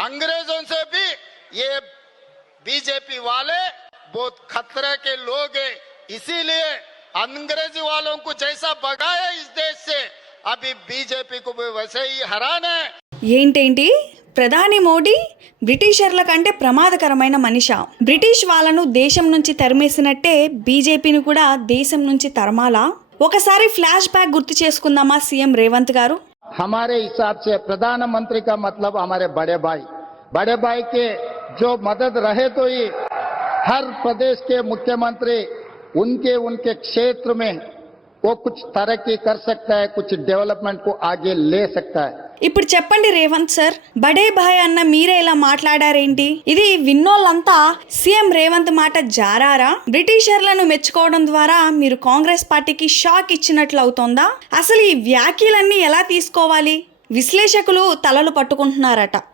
अंग्रेजों से भी ये बीजेपी वाले बहुत खतरे के लोग हैं, इसीलिए अंग्रेजी वालों को जैसा भगाया इस देश से अभी बीजेपी को भी वैसे ही हराना है। ఏంటేంటి ప్రధాని మోడీ బ్రిటిషర్ల కంటే ప్రమాదకరమైన మనిషి. బ్రిటిష్ వాళ్ళను దేశం నుంచి తరిమేసినట్టే బీజేపీని కూడా దేశం నుంచి తరమాలా? ఒకసారి ఫ్లాష్ బ్యాక్ గుర్తు చేసుకుందామా సీఎం రేవంత్ గారు? हमारे हिसाब से प्रधानमंत्री का मतलब हमारे बड़े भाई के जो मदद रहे तो ही हर प्रदेश के मुख्यमंत्री उनके क्षेत्र में वो कुछ तरक्की कर सकता है, कुछ डेवलपमेंट को आगे ले सकता है. ఇప్పుడు చెప్పండి రేవంత్ సార్, బడే భాయ్ అన్న మీరే ఇలా మాట్లాడారేంటి? ఇది విన్నోళ్ళంతా సీఎం రేవంత్ మాట జారారా? బ్రిటిషర్లను మెచ్చుకోవడం ద్వారా మీరు కాంగ్రెస్ పార్టీకి షాక్ ఇచ్చినట్లు అవుతోందా? అసలు ఈ వ్యాఖ్యలన్నీ ఎలా తీసుకోవాలి? విశ్లేషకులు తలలు పట్టుకుంటున్నారట.